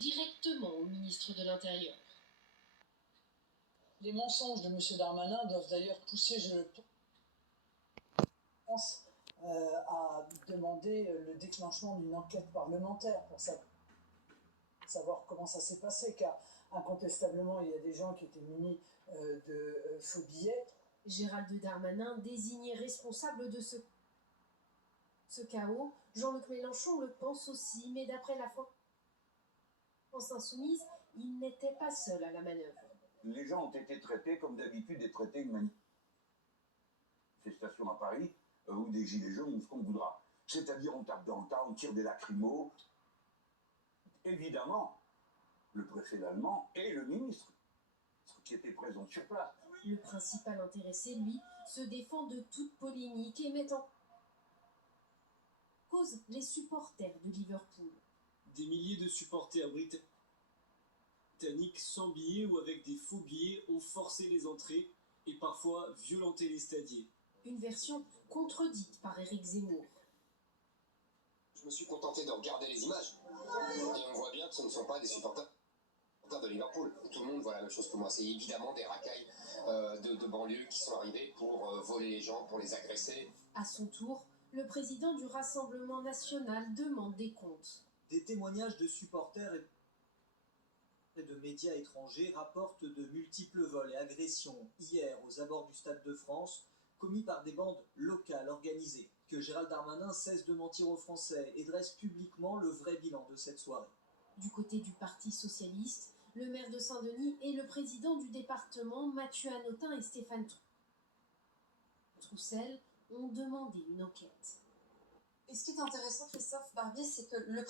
directement au ministre de l'Intérieur. Les mensonges de M. Darmanin doivent d'ailleurs pousser, je pense, à demander le déclenchement d'une enquête parlementaire pour savoir comment ça s'est passé, car incontestablement, il y a des gens qui étaient munis de faux billets. Gérald Darmanin désigné responsable de ce chaos. Jean-Luc Mélenchon le pense aussi, mais d'après la France insoumise, il n'était pas seul à la manœuvre. Les gens ont été traités comme d'habitude est traité une manifestation à Paris, ou des gilets jaunes, ou ce qu'on voudra. C'est-à-dire on tape dans le tas, on tire des lacrymos. Évidemment, le préfet allemand et le ministre qui étaient présents sur place. Le principal intéressé, lui, se défend de toute polémique et met en cause les supporters de Liverpool. Des milliers de supporters britanniques sans billets ou avec des faux billets ont forcé les entrées et parfois violenté les stadiers. Une version contredite par Éric Zemmour. Je me suis contenté de regarder les images et on voit bien que ce ne sont pas des supporters de Liverpool. Tout le monde voit la même chose que moi. C'est évidemment des racailles de banlieue qui sont arrivés pour voler les gens, pour les agresser. À son tour, le président du Rassemblement national demande des comptes. Des témoignages de supporters et de médias étrangers rapportent de multiples vols et agressions hier aux abords du Stade de France commis par des bandes locales organisées. Que Gérald Darmanin cesse de mentir aux Français et dresse publiquement le vrai bilan de cette soirée. Du côté du Parti socialiste, le maire de Saint-Denis et le président du département, Mathieu Hanotin et Stéphane Troussel, ont demandé une enquête. Et ce qui est intéressant, Christophe Barbier, c'est que le